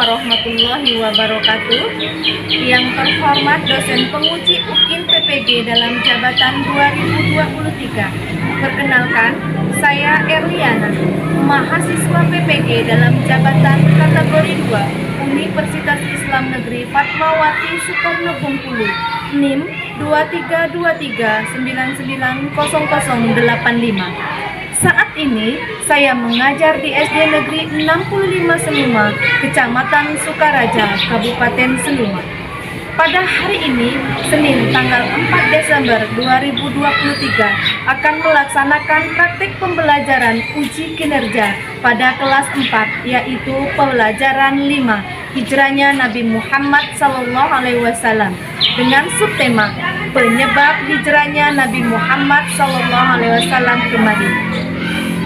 warahmatullahi wabarakatuh. Yang terhormat dosen penguji UKIN PPG dalam jabatan 2023. Perkenalkan, saya Erliana, mahasiswa PPG dalam jabatan kategori 2 Universitas Islam Negeri Fatmawati Soekarno Bengkulu, NIM 2323990085. Saat ini saya mengajar di SD Negeri 65 Seluma, Kecamatan Sukaraja, Kabupaten Seluma. Pada hari ini, Senin tanggal 4 Desember 2023, akan melaksanakan praktik pembelajaran uji kinerja pada kelas 4, yaitu pelajaran 5, hijrahnya Nabi Muhammad SAW, dengan subtema penyebab hijrahnya Nabi Muhammad SAW ke Madinah.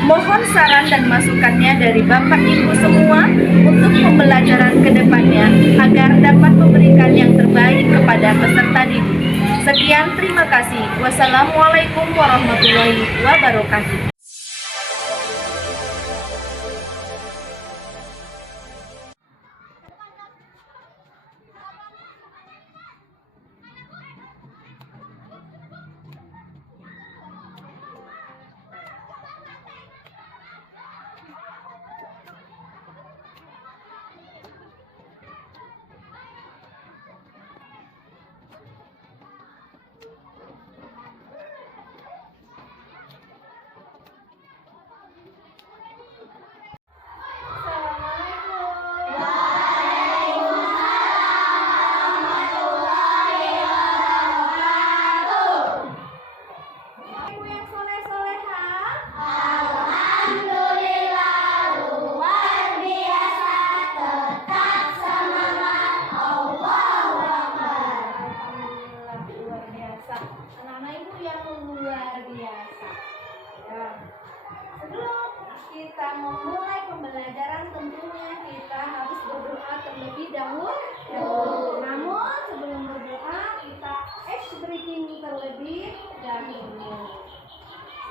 Mohon saran dan masukannya dari Bapak Ibu semua untuk pembelajaran kedepannya agar dapat memberikan yang terbaik kepada peserta didik. Sekian, terima kasih. Wassalamualaikum warahmatullahi wabarakatuh. Kita memulai pembelajaran, tentunya kita harus berdoa terlebih dahulu. Namun sebelum berdoa, kita ice breaking terlebih dahulu.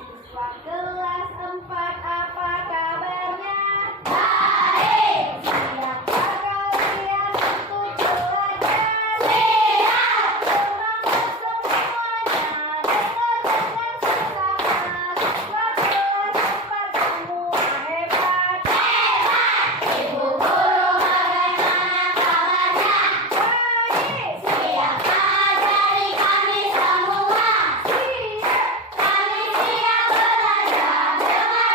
Siswa kelas 4, apa kabarnya? Baik. Siapkah kalian untuk belajar? Siap. Semangat semuanya, dengar dengan seksama. Siswa kelas 4 semua hebat. Ibu guru bagaimana kabarnya? Baik. Siapkah dari kami semua? Siap. Kami siap belajar,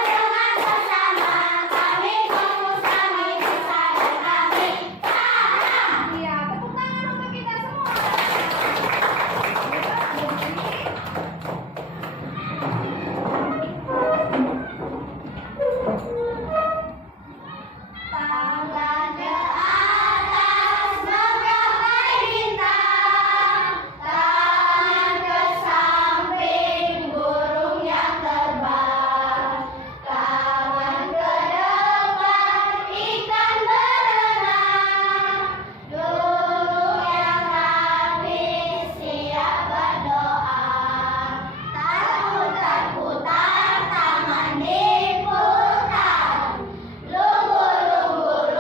dengar bersama. Kami fokus, kami bisa, dan kami paham. Iya, tepuk tangan untuk kita semua. Tangan ke atas menggapai bintang, tangan ke samping burung yang terbang, tangan ke depan ikan berenang. Guru yang rapi siap berdoa, tak putar-putar tangan diputar. Lunggu-lunggu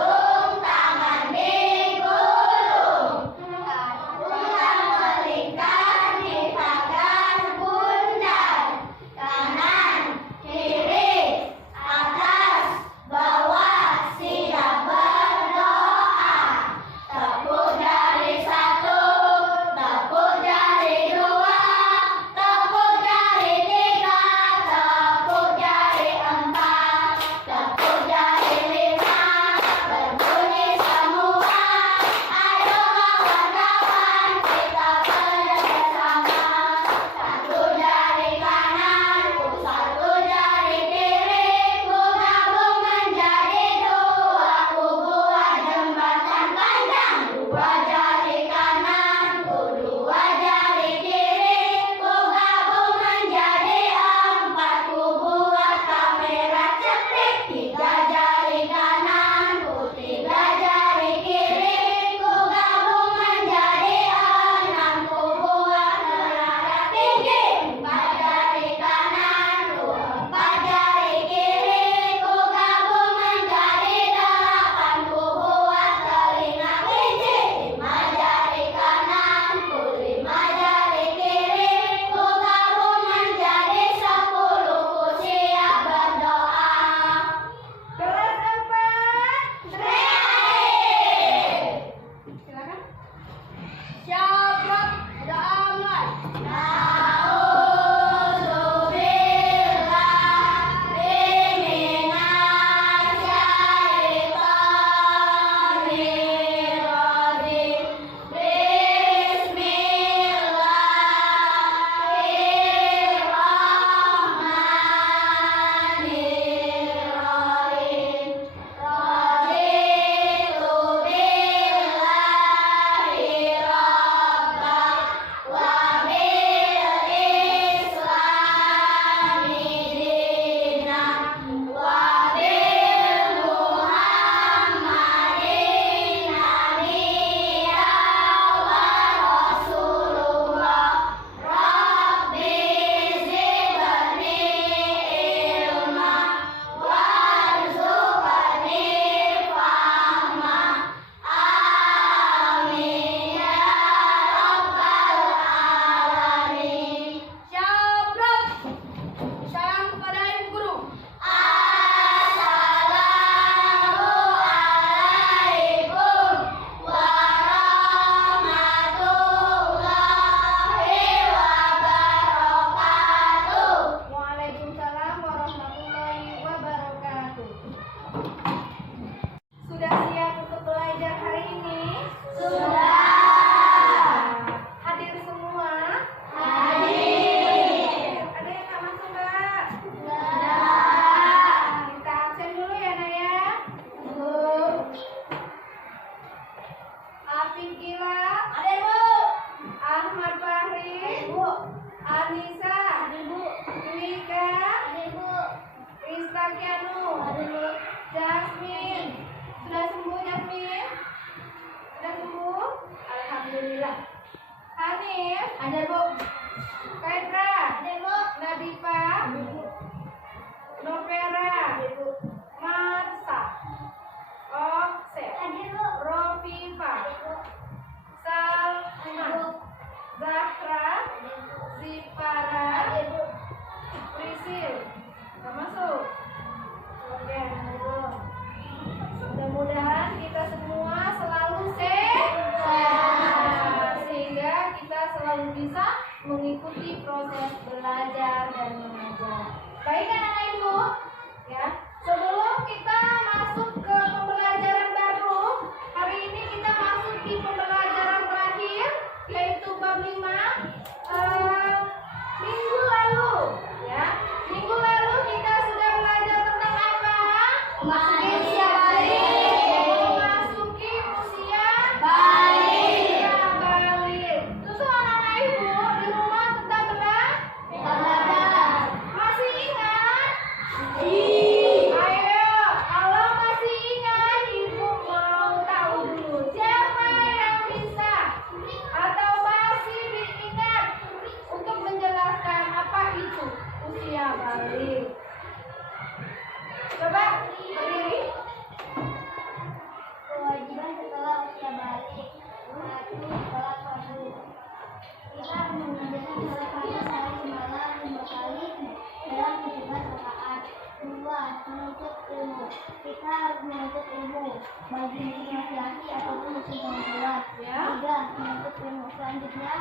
bagi musim laki-laki ataupun musim perempuan. Ya. 3. Menuntut ilmu. Selanjutnya,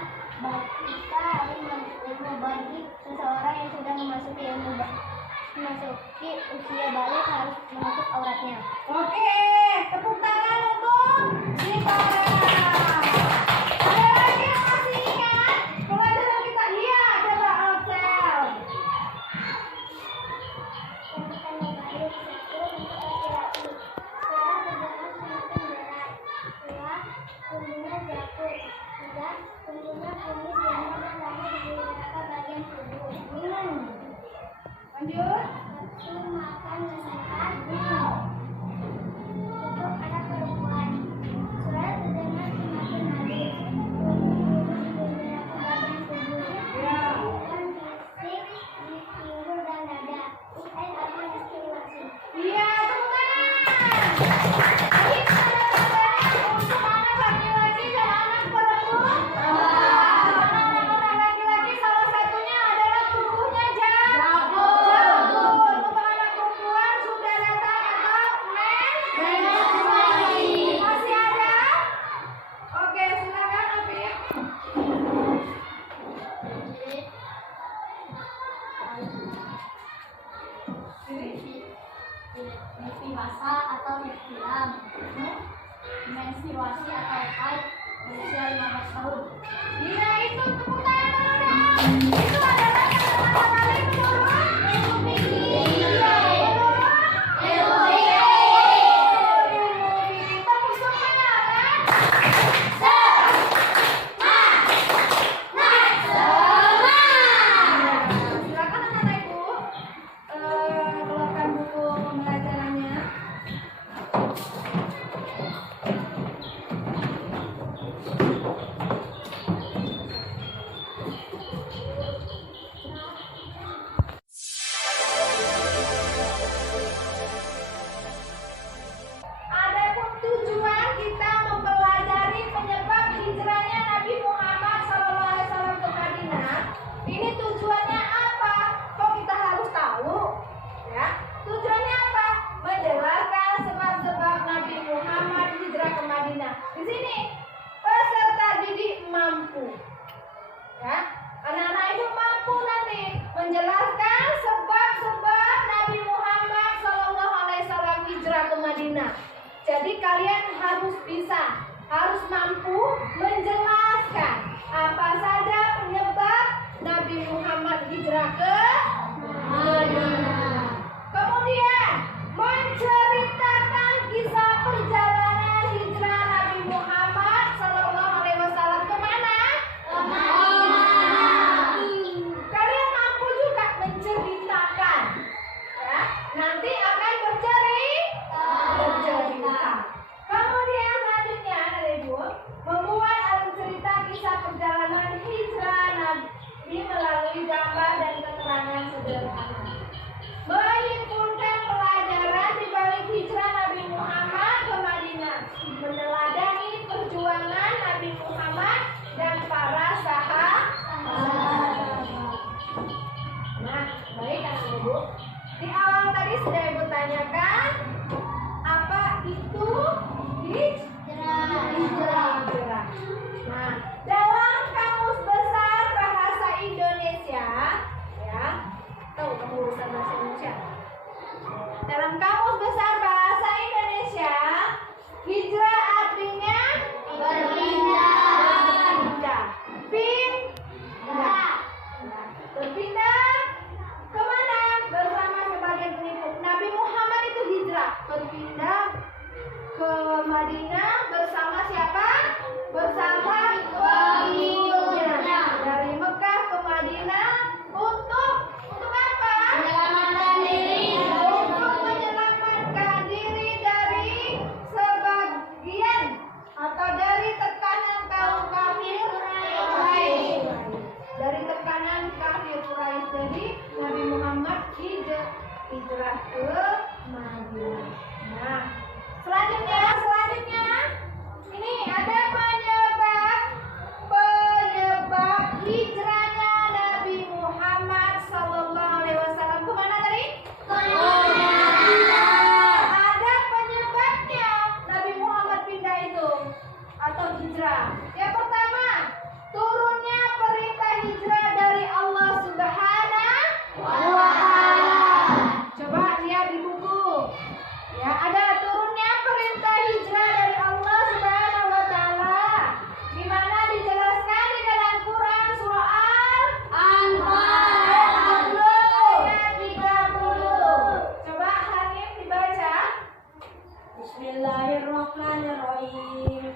kita harus menuntut ilmu bagi seseorang yang sudah memasuki usia balik harus menutup auratnya. Oke, tepuk tangan untuk Dita. Ada lagi yang masih ingat pelajaran kita? Iya, coba Alsel. Cantikan balik 1 untuk laki-laki. Setelah berjalan semakin berat. 2. Punggungnya jatuh. 3. Punggungnya kumis janda dan lahir di beberapa bagian tubuh. Lanjut. 1. Makan meningkat. Untuk anak perempuan. Suara terdengar semakin halus. Punggungnya di beberapa bagian tubuh. Ya. Dan fisik di pinggul dan dada. Usai atau menstruasi. Iya, tepuk tangan. Jadi pelajarannya untuk anak laki-laki dan anak perempuan. Anak laki-laki salah satunya adalah tubuhnya jago. Untuk anak perempuan sudah datang atau menstruasi. Masih ada? Oke, silakan Afif. Dewasa atau menstruam. Menstruasi atau haid berusia 15 tahun. Iya, itu tepuk tangan dulu dong. Itu adalah yang pertama kali menurut ilmu fikih. Ilmu fikih. Tepuk semuanya, kan? Silakan anak-anak ibu keluarkan buku pembelajarannya. Adapun tujuan kita mempelajari penyebab hijrahnya Nabi Muhammad SAW ke Madinah, ini tujuannya apa? Kok kita harus tahu? Ya, tujuannya apa? Menjelaskan sebab-sebab Nabi Muhammad hijrah ke Madinah. Di sini peserta didik mampu, ya, anak-anak itu mampu nanti menjelaskan sebab-sebab Nabi Muhammad SAW hijrah ke Madinah. Jadi kalian harus bisa, harus mampu menjelaskan apa saja penyebab Nabi Muhammad hijrah ke Madinah. Kemudian menceritakan kisah perjalanan hijrah Nabi Muhammad SAW ke mana? Ke Madinah. Kalian mampu juga menceritakan, ya. Nanti akan bercerita. Kemudian selanjutnya ada ibu membuat alur cerita kisah perjalanan hijrah Nabi melalui gambar dan keterangan sederhana. Menyimpulkan pelajaran di balik hijrah Nabi Muhammad ke Madinah, meneladani perjuangan Nabi Muhammad dan para sahabat. Nah, baik anak ibu. Di awal tadi sudah ibu tanyakan apa itu hijrah. Nah, dalam Kamus Besar Bahasa Indonesia, ya, tahu kamu besar bahasa Indonesia? Dalam Kamus Besar Bahasa Indonesia, hijrah artinya berpindah. Berpindah kemana? Bersama sebagai pengikut. Nabi Muhammad itu hijrah, berpindah ke Madinah bersama siapa? Bersama pengikutnya. Dari Mekah ke Madinah untuk apa? Menyelamatkan diri. Untuk menyelamatkan diri dari sebagian atau dari tekanan kaum kafir Quraisy. Dari tekanan kafir Quraisy. Jadi Nabi Muhammad hijrah ke Madinah. Nah, selanjutnya Bismillahirrahmanirrahim.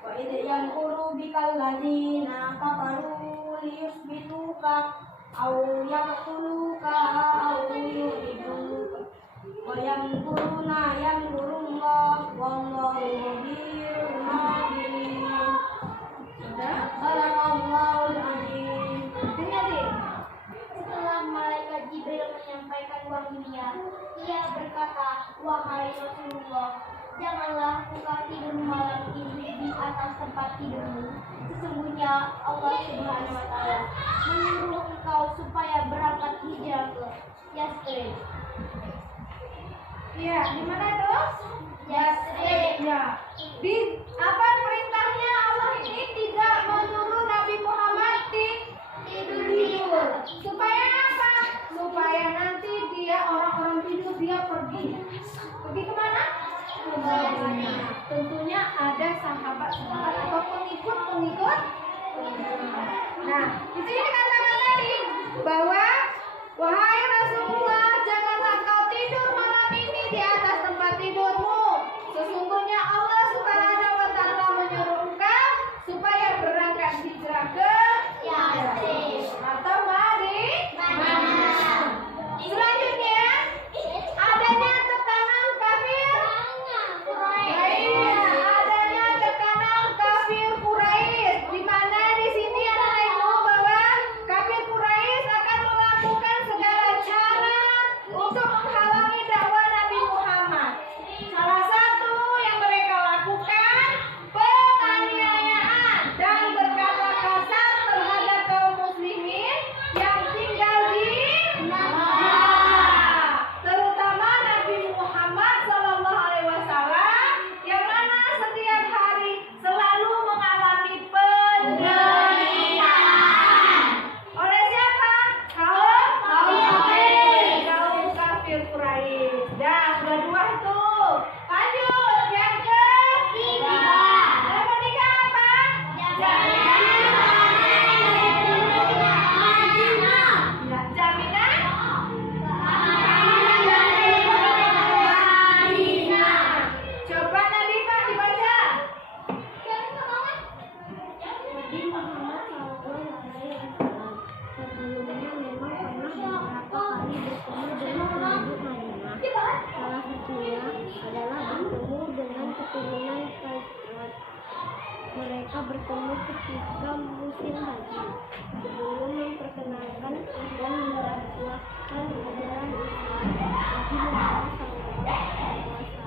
Wa idh yanquru bikal ladzina kafaru liyusbituka aw yaqtuluka aw yukhrijuka wa yamkuruna yamkurullah wallahu khabirun bimin. Sadaqallahul azim. Setelah malaikat Jibril menyampaikan wahyu-Nya, ia berkata, "Wahai Rasulullah, janganlah engkau tidur malam ini di atas tempat tidurmu. Sesungguhnya Allah Subhanahu wa Ta'ala menyuruh engkau supaya berangkat hijrah ke Yasrib." Iya, di mana itu? Yasrib. Ya. Di apa perintahnya Allah ini tidak menyuruh Nabi Muhammad tidur. Supaya apa? Supaya nanti dia orang-orang tidur dia pergi. Pergi kemana? Ke Madinah. Tentunya ada sahabat-sahabat atau pengikut. Nah, di sini dikatakan tadi bahwa wahai Rasulullah, janganlah kau tidur malam ini di atas tempat tidurmu. Sesungguhnya Allah Subhanahu wa Ta'ala menyuruh engkau supaya berangkat hijrah ke Yasrib. atau Madinah. Selanjutnya adanya tekanan kafir. Iya, adanya tekanan kafir Quraisy, di mana di sini ada itu bahwa kafir Quraisy akan melakukan segala cara untuk menghalangi dakwah Nabi Muhammad. Salah satu yang mereka lakukan penganiayaan dan berkata kasar terhadap kaum muslimin yang tinggal di Makkah, terutama Nabi Muhammad SAW yang mana setiap hari selalu mengalami penderitaan oleh siapa? Kaum kafir Quraisy. Dah, sudah dua itu. Lanjut yang ketiga. Yang ketiga apa? Jaminan. Coba Nabi Pak dibaca. Nabi Muhammad SAW sebelumnya memang pernah beberapa kali bertemu dengan penduduk Madinah. Salah satunya adalah bertemu dengan keturunan Khazraj. Mereka bertemu ketika musim haji. Sebelum memperkenalkan dan mendakwahkan ajaran Islam, Nabi Muhammad SAW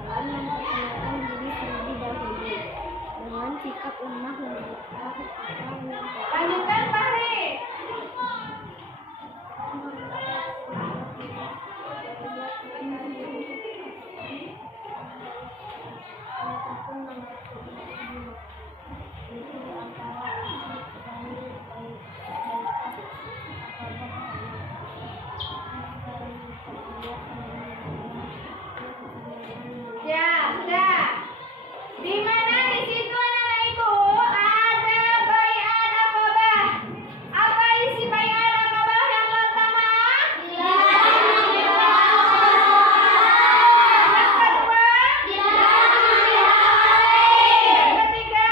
memperkenalkan diri terlebih dahulu dengan sikap lemah lembut serta menyampaikan Lanjutkan Fahri. Ya, sudah. Di mana di situ anak-anak ibu ada baiat aqabah. Apa isi baiat aqabah yang pertama? Yang kedua? Yang ketiga?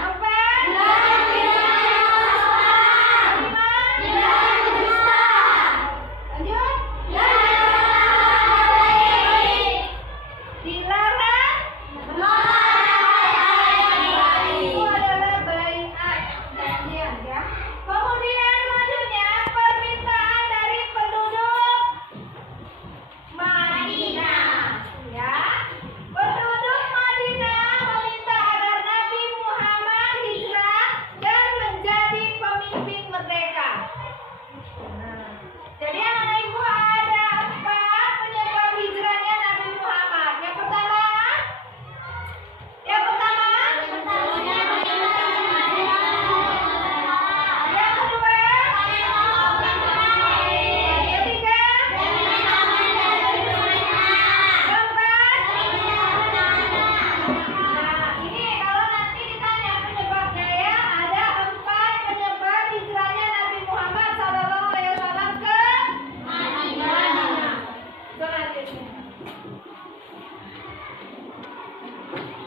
Keempat? Lanjut? Dilarang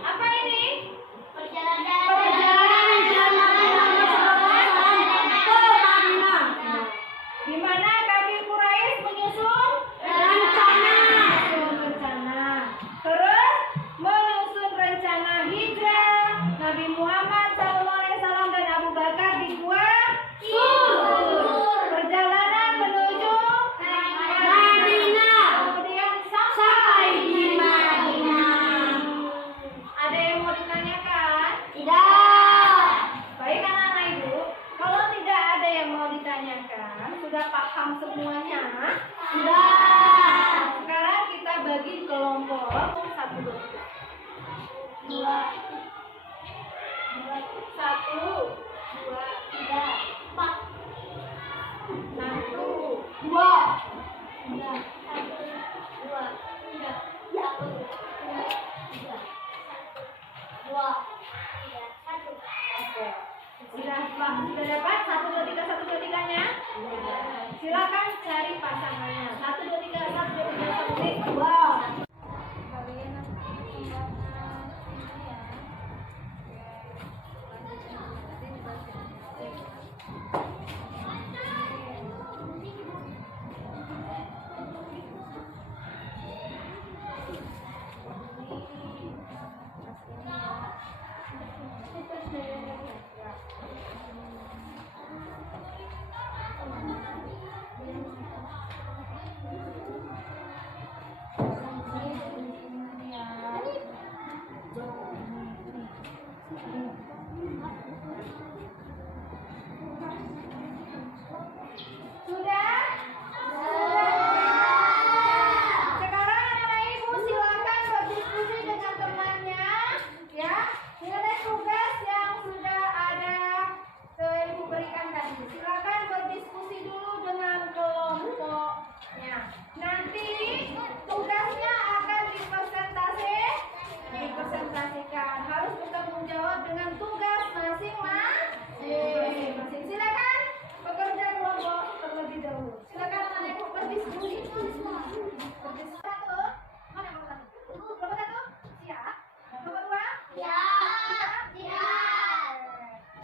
Apa ini? Perjalanan Di mana kaki Quraisy menyusun rencana. Terus menyusun rencana hijrah Nabi Muhammad SAW dan Abu Bakar di Gua Perjalanan menuju Madinah. kemudian Sampai di Madinah. Ada yang mau ditanyakan? Tidak. Baik anak-anak ibu, kalau tidak ada yang mau ditanyakan, sudah paham semuanya? Sudah. Sekarang kita bagi kelompok 1, 2, 3. 1, 2, 3, 4, 1, 2. Sudah dapat 1, 2, 3, 1, 2, 3-nya? Silakan cari pasangannya. 1, 2, 3, 1, 2, 3, 1, 2. Sudah? Sekarang anak-anak ibu silakan berdiskusi dengan temannya, ya, mengenai tugas yang sudah ada ibu berikan tadi. Silakan berdiskusi dulu dengan kelompoknya. Nanti tugasnya akan dipresentasikan. Harus bertanggung jawab dengan tugas masing-masing. Silakan bekerja kelompok terlebih dahulu. Silakan anak-anak ibu berdiskusi. Satu, mana nomor 1? Nomor 1, siap. Nomor 2,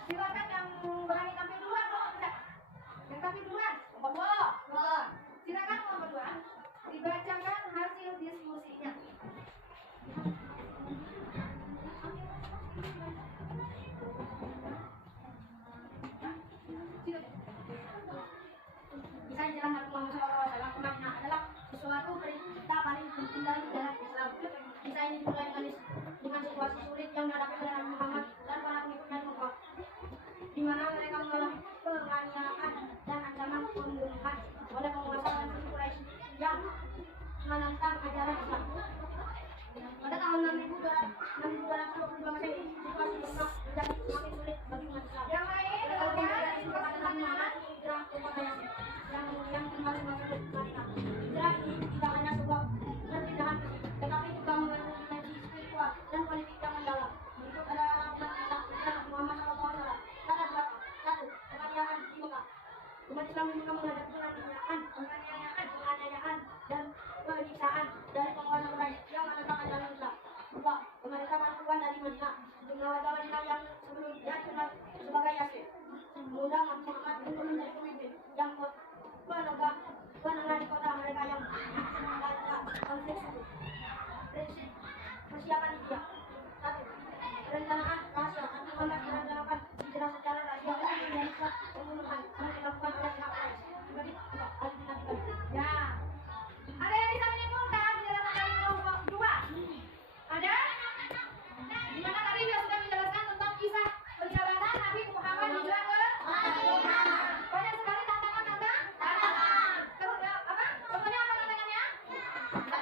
silakan yang berani tampil duluan kalau tidak. Yang tampil duluan, nomor 2. Silakan nomor 2. Dibacakan hasil diskusinya. Bisa dijalankan Muhammad SAW kemakna adalah sesuatu perintah paling penting dalam sejarah Islam. Kisah ini dimulai dengan situasi sulit yang dihadapi oleh Nabi Muhammad dan para pengikutnya di Mekah, di mana mereka mengalami penganiayaan dan ancaman pembunuhan oleh penguasa Bani Quraisy yang menentang ajaran Islam. Pada tahun 6222 Masehi, situasi Mekah menjadi semakin sulit bagi umat Islam. Yang lain, Kepada Nabi Muhammad hijrah ke kota Yatsrib yang kemudian kembali masuk Madinah. Hijrah ini tidak hanya sebuah perpindahan fisik, tetapi juga mengandung dimensi spiritual dan politik yang mendalam. Berikut adalah rangkuman kisah hijrah Muhammad SAW. Kata berapa? 1. Penganiayaan di Mekah. Umat Islam di Mekah menghadapi penganiayaan dan penyiksaan dari penguasa Quraisy yang menentang ajaran Islam. 2. Pemerintah bantuan dari Madinah. Jumlah warga Madinah yang sebelumnya dikenal sebagai Yatsrib mengundang Nabi Muhammad untuk menjadi pemimpin yang penengah di kota mereka yang mendadak konflik suku. Prinsip persiapan hijrah. 1. Perencanaan rahasia. Nabi Muhammad merencanakan hijrah secara rahasia untuk menghindari pembunuhan yang dilakukan oleh pihak Quraisy. ya. Ada yang bisa menyimpulkan penjelasan dari kelompok 2? Ada? Di mana tadi dia sudah menjelaskan tentang kisah perjalanan Nabi Muhammad hijrah ke Madinah. Banyak sekali tantangan. Terus apa? Contohnya apa tantangannya? Apa?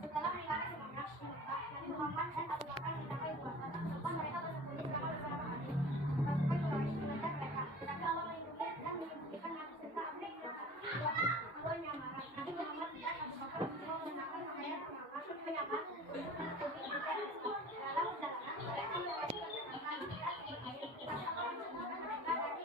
Setelah meninggalnya semuanya, Nabi Muhammad dan Abu Bakar mencapai dua. Tempat mereka bersembunyi selama beberapa hari. Pasukan Quraisy mengejar mereka, tetapi Allah melindungi dan menyembunyikan Nabi serta Abu keduanya marah. Nabi Muhammad dan Abu Bakar semua mengenakan pakaian penyaman untuk menutupi identitas. Dalam perjalanan, mereka melewati perjalanan berat seperti air. Kita akan menemukan mereka dari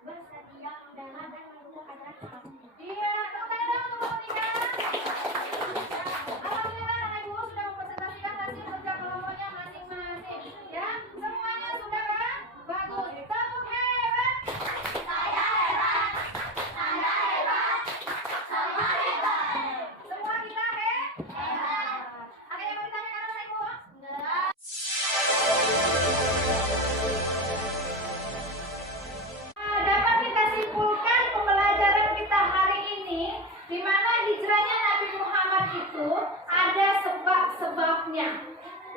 bersedia mendalam dan mendukung ajaran Islam. Iya, tepuk tangan dong untuk Monika. Alhamdulillah anak ibu sudah mempresentasikan hasil kerja kelompoknya masing-masing. Ya, semuanya sudah kan? Bagus. Tepuk hebat. Saya hebat, Anda hebat, semua hebat. Semua kita hebat. Ada yang mau ditanyakan anak ibu? Dapat kita simpulkan pembelajaran kita hari ini, di mana hijrahnya Nabi Muhammad itu ada sebab-sebabnya.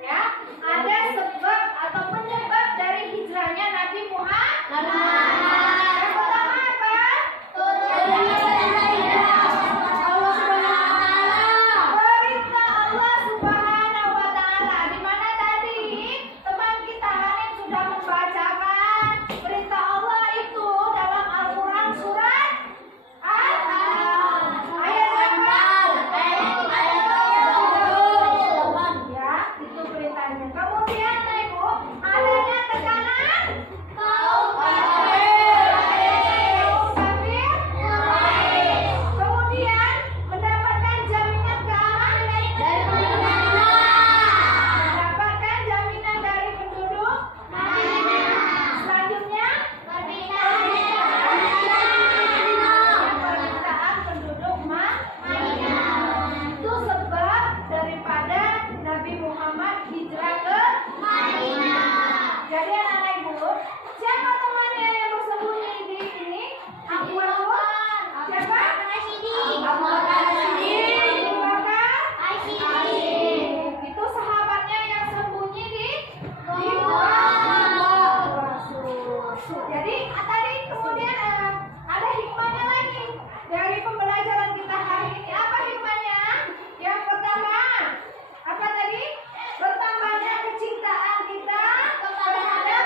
Ya, ada sebab atau penyebab dari hijrahnya Nabi Muhammad. Yang pertama apa? Perintah Allah Subhanahu wa Ta'ala. Di mana tadi teman kita Hanim sudah membacakan perintah Allah itu dalam Al-Quran surat ayat ya, itu perintahnya. Kemudian Ibu, adanya tekanan kaum kafir. Kemudian mendapatkan jaminan keamanan dari mendapatkan jaminan dari penduduk selanjutnya permintaan penduduk itu sebab daripada Nabi Muhammad hijrah ke Madinah. Jadi anak-anak ibu, siapa temannya yang bersembunyi di sini? Abu Bakar. Siapa? Abu Bakar. Abu Bakar. Itu sahabatnya yang sembunyi di gua. Jadi tadi kemudian ada hikmahnya lagi dari pembelajaran kita hari ini. Apa hikmahnya? Yang pertama, apa tadi? Bertambahnya kecintaan kita terhadap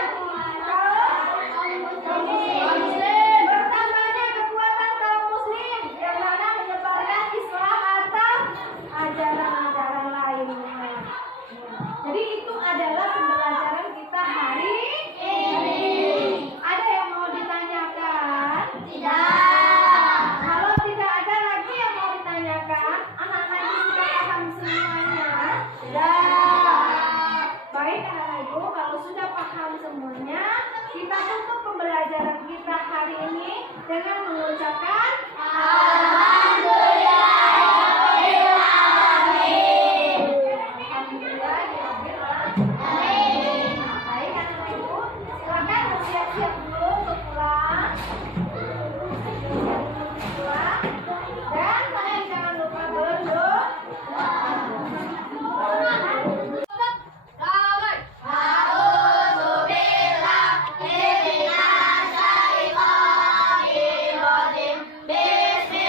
kaum muslim. Bertambahnya kekuatan kaum muslim yang mana menyebarkan Islam atau ajaran-ajaran lainnya. Jadi itu adalah pembelajaran kita hari ini. Ada yang mau ditanyakan? Kalau tidak ada lagi yang mau ditanyakan, anak-anak ibu sudah paham semuanya? Baik anak-anak ibu, kalau sudah paham semuanya, kita tutup pembelajaran kita hari ini dengan mengucapkan Baik anak-anak ibu, silakan bersiap-siap dulu untuk pulang. Dan kalian jangan lupa berdoa. Bismillah.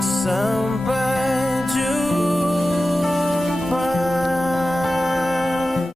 sampai